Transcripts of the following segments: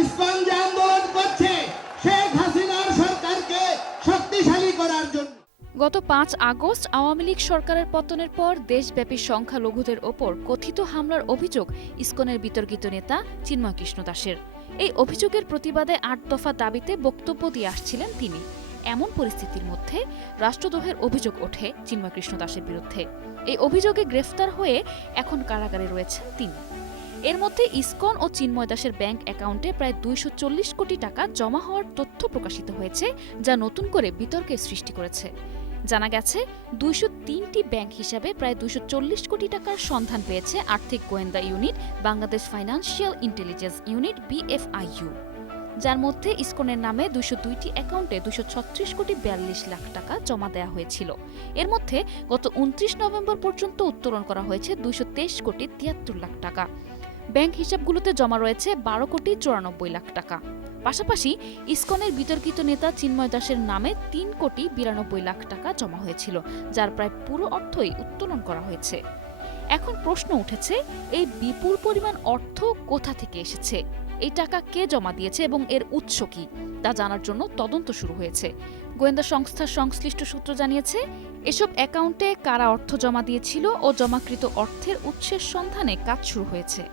ISKCON যে আন্দোলন করছে শেখ হাসিনার সরকারকে শক্তিশালী করার জন্য। গত ৫ আগস্ট আওয়ামী লীগ সরকারের পতনের পর দেশব্যাপী সংখ্যালঘুদের ওপর কথিত হামলার অভিযোগ ইসকনের বিতর্কিত নেতা চিন্ময় কৃষ্ণ দাসের। এই অভিযোগের প্রতিবাদে ৮ দফা দাবিতে বক্তব্য দিয়ে আসছিলেন তিনি। এমন পরিস্থিতির মধ্যে রাষ্ট্রদ্রোহের অভিযোগ ওঠে চিন্ময় কৃষ্ণ দাসের বিরুদ্ধে। এই অভিযোগে গ্রেফতার হয়ে এখন কারাগারে রয়েছেন তিনি। এর মধ্যে ইসকন ও চিন্ময় দাসের ব্যাংক অ্যাকাউন্টে প্রায় ২৪০ কোটি টাকা জমা হওয়ার তথ্য প্রকাশিত হয়েছে, যা নতুন করে বিতর্কের সৃষ্টি করেছে। জানা গেছে ২০৩টি ব্যাংক হিসাবে প্রায় ২৪০ কোটি টাকার সন্ধান পেয়েছে আর্থিক গোয়েন্দা unit Bangladesh financial intelligence unit BFIU, যার মধ্যে ইসকনের নামে ২০২টি অ্যাকাউন্টে ২৩৬ কোটি ৪২ লাখ টাকা জমা দেওয়া হয়েছিল। এর মধ্যে গত ২৯ নভেম্বর পর্যন্ত উত্তোলন করা হয়েছে ২২৩ কোটি ৭৩ লাখ টাকা। ব্যাংক হিসাবগুলোতে জমা রয়েছে ১২ কোটি ৯৪ লাখ টাকা। পাশাপাশি ইসকনের বিতর্কিত নেতা চিন্ময় দাসের নামে ৩ কোটি ৯২ লাখ টাকা জমা হয়েছিল, যার প্রায় পুরো অর্থই উত্তোলন করা হয়েছে। এখন প্রশ্ন উঠেছে, এই বিপুল পরিমাণ অর্থ কোথা থেকে এসেছে, এই টাকা কে জমা দিয়েছে এবং এর উৎস কি, তা জানার জন্য তদন্ত শুরু হয়েছে। গোয়েন্দা সংস্থার সংশ্লিষ্ট সূত্র জানিয়েছে, এসব অ্যাকাউন্টে কারা অর্থ জমা দিয়েছিল ও জমাকৃত অর্থের উৎসের সন্ধানে কাজ শুরু হয়েছে।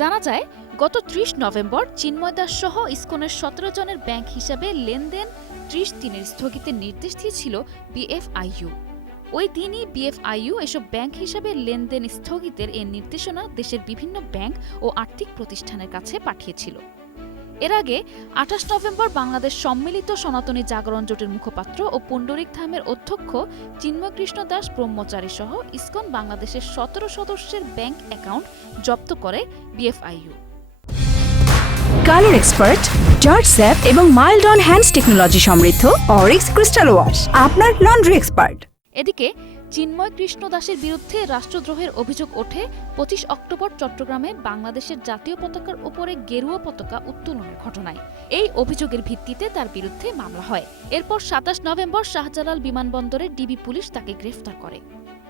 জানা যায়, গত ৩০ নভেম্বর চিন্ময় দাস সহ ইসকনের ১৭ জনের ব্যাংক হিসাবে লেনদেন ৩০ দিনের স্থগিতের নির্দেশ দিয়েছিল BFIU। ওই দিনই BFIU এসব ব্যাংক হিসাবে লেনদেন স্থগিতের এর নির্দেশনা দেশের বিভিন্ন ব্যাংক ও আর্থিক প্রতিষ্ঠানের কাছে পাঠিয়েছিল। এর আগে ২৮ নভেম্বর বাংলাদেশ সম্মিলিত সনাতনী জাগরণ জোটের মুখপাত্র ও পুণ্ডরিক ধামের অধ্যক্ষ চিন্ময় কৃষ্ণ দাস ব্রহ্মচারী সহ ইসকন বাংলাদেশের ১৭ সদস্যের ব্যাংক অ্যাকাউন্ট জব্দ করে BFIU। Colour expert, George sap এবং মাইল্ড অন হ্যান্ডস টেকনোলজি সমৃদ্ধ অরিক্স ক্রিস্টাল ওয়াশ আপনার লন্ড্রি এক্সপার্ট। এদিকে চিন্ময় কৃষ্ণ দাসের বিরুদ্ধে রাষ্ট্রদ্রোহের অভিযোগ ওঠে ২৫ অক্টোবর চট্টগ্রামে বাংলাদেশের জাতীয় পতাকার উপরে গেরুয়া পতাকা উত্তোলনের ঘটনায়। এই অভিযোগের ভিত্তিতে তার বিরুদ্ধে মামলা হয়। এরপর ২৭ নভেম্বর শাহজালাল বিমানবন্দরে ডিবি পুলিশ তাকে গ্রেফতার করে।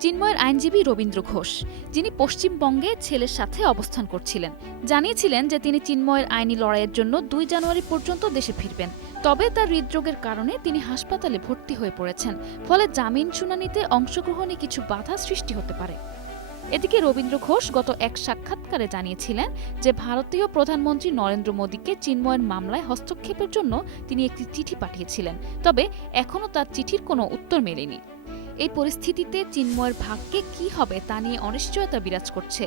চিন্ময়ের আইনজীবী রবীন্দ্র ঘোষ, যিনি পশ্চিমবঙ্গে ছেলের সাথে অবস্থান করছিলেন, জানিয়েছিলেন যে তিনি চিন্ময়ের আইনি লড়াইয়ের জন্য ২ জানুয়ারি পর্যন্ত দেশে ফিরবেন। তবে তার হৃদরোগের কারণে তিনি হাসপাতালে ভর্তি হয়ে পড়েছেন, ফলে জামিন শুনানিতে অংশগ্রহণে কিছু বাধা সৃষ্টি হতে পারে। এদিকে রবীন্দ্র ঘোষ গত এক সাক্ষাৎকারে জানিয়েছিলেন যে ভারতীয় প্রধানমন্ত্রী নরেন্দ্র মোদীকে চিন্ময়ের মামলায় হস্তক্ষেপের জন্য তিনি একটি চিঠি পাঠিয়েছিলেন, তবে এখনও তার চিঠির কোনো উত্তর মেলেনি। এই পরিস্থিতিতে চিন্ময়ের ভাগ্যে কি হবে তা নিয়ে অনিশ্চয়তা বিরাজ করছে।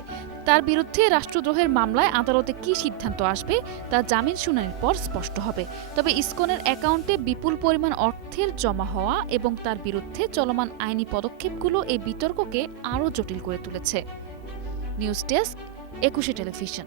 তার বিরুদ্ধে রাষ্ট্রদ্রোহের মামলায় আদালতে কি সিদ্ধান্ত আসবে তা জামিন শুনানির পর স্পষ্ট হবে। তবে ইসকনের অ্যাকাউন্টে বিপুল পরিমাণ অর্থের জমা হওয়া এবং তার বিরুদ্ধে চলমান আইনি পদক্ষেপগুলো এই বিতর্ককে আরও জটিল করে তুলেছে। নিউজ ডেস্ক, ২১শে টেলিভিশন।